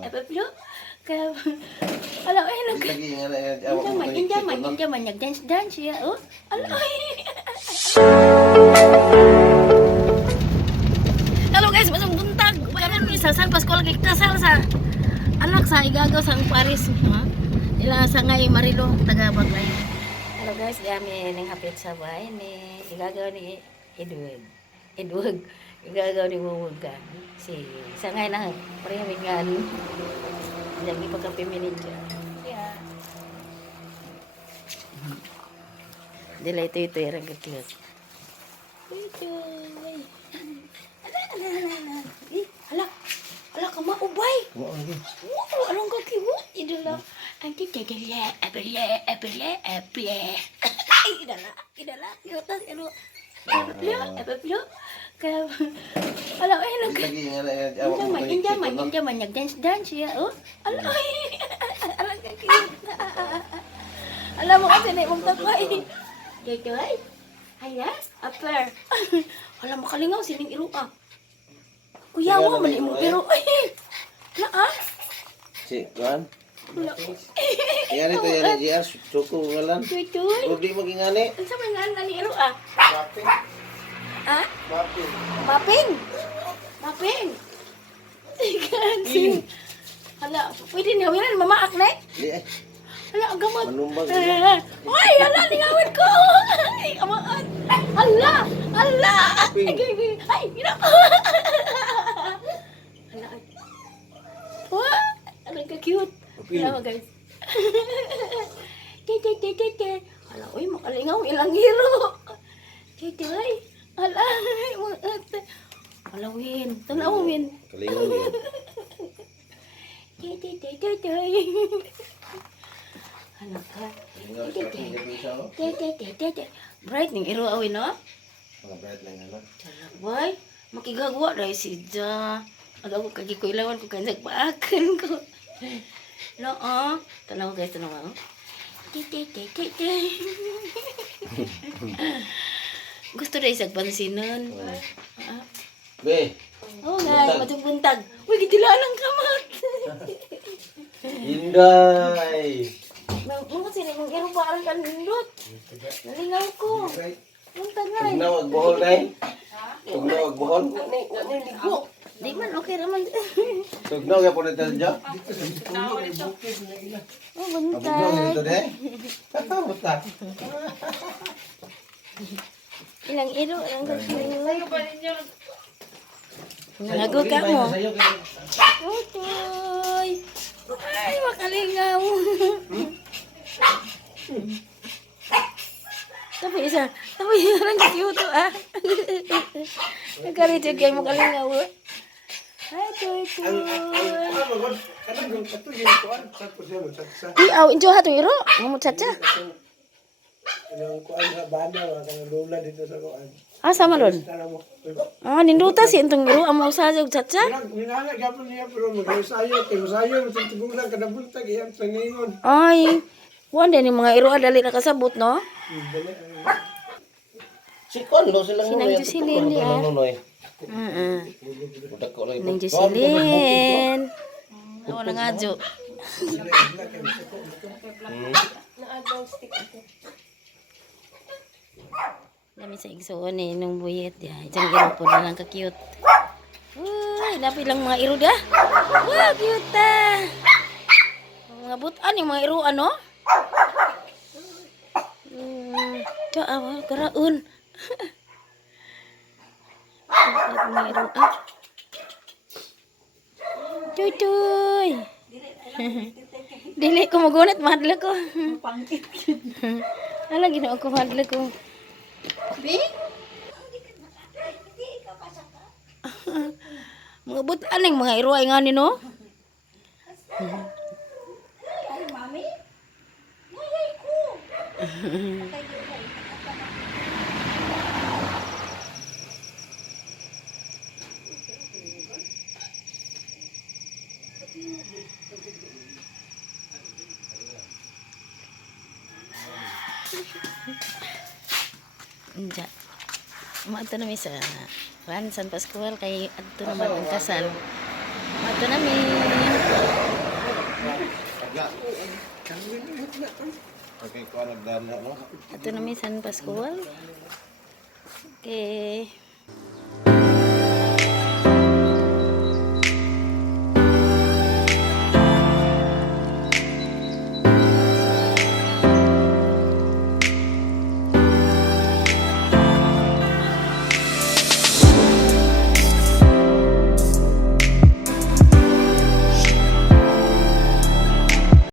Epeplo. Kaya, alam, ay, nagjaman, nag-dance siya, oh. Alam, ay. Hello guys, masang buntag. Kanan ni sa San Pascual kay kasal sa anak sa igagaw sa Paris, ha? Ila sa ngay Marilo, taga Baglay. Hello guys, kami ning hapit sa bahay ni igagaw ni Edward. Igagaw ni Wuwugan. Si sa ngay na premingan. Lagi pagka-feminine siya. Yeah. Dila ito yung kakiyot. Ito. Ala ka maubay. Oo, lagi. Oo, anong kakiyot? Idala. Anti tegele, apele. Idala. Yotas, ano? Epeplo. Kaya, alam, ay, Injaman, nag-dance siya, oh. Alam, ay, alam ka cute. Alam mo kasi na imong tatway. Dito ay, haya, upper. Alam, makalingaw, sining iro ka. Kuya mo, man imong iro. Ay, naa. Si, kuhan? Wala. Yan ito, yan ni GR. Suko ngalan. Tuy. Huwag di magingani. Ang sama nga na ni iro, ah. Mapping. Ha? Mapping. Maping. Sing. Hala, pwede niyawinan, mamaak na eh. Di ay. Hala, ang gamot. Manumbag. Ay, hala, ningawin ko. Ay, amaan. Hala. Ay, ina. Hala. Wah, ang ka-cute. Hala mo, guys. Te. Hala, uy, makalingaw, ilang hiro. Te, ay. Hala, Win. Tanaw, Win. Kalingaw yan. Anak ka. Kalingaw sa akin. Hindi siya, oh. Bright ning iro awin, no? Mga bright lang yan, oh. Boy, makigagwa dahil si Ja. Agaw ko kagi ko ilawan ko kanya paakan ko. No, oh. Tanaw guys, tanaw ako. Gusto dahil sa pansinan. Be. Oh, guys, matungbuntag. Uy, gitilaan ang kamat. Inday. Mga sila mong iro parang kanindot. Nalingaw ko. Buntag na. Tugnaw agbohol na eh. Tugnaw agbohol. Di man, okay naman. Tugnaw ya po nito dyan. Oh, Abugnaw buntag. nito deh. Buta. Ilang iro, ilang kakilala. Nalago ka mo. Utoy. Ay, makalingaw. Tapi orang cute ah. Nagkaritid kayo makalingaw. Ay, tuy. Aw, injo ha to iro. Ngamot sacha. Yung kuan sa banda wa kang lola dito sa kuan. Ah, sama ron. Ah, ninduta si intong iro amo sa jog sacha. Minana gapon niya pero magasayo matutigulan kada buntag iyang sangingon. Ay, wan din yung mga iro dali na kasabot, no? Si Kondo silang Sinang nunoy. Jocelyn di, ah. Nunoy. Budak ko lagi. Nang Jocelyn. Oo, nangadyo. Dami sa igsoon eh, nung buyet. Isang iro po na lang ka-cute. Uy, dapat lang mga iro dah. Wow, cute ah. Mga butan yung mga iro, ano? Ito, karaun. Mga iro, ah. Tuy. Dili ko magunit, mahadla ko. Ala, ginawa ko, mahadla ko. Mga butan yung mga iro ay nga ni, no? Ay, mami? Yayay ko. Diyan. Maadto namin sa San Pascual kay adto naman ang kasal. Maadto namin. Gana, no? Ato na mi San Pascual. Okay.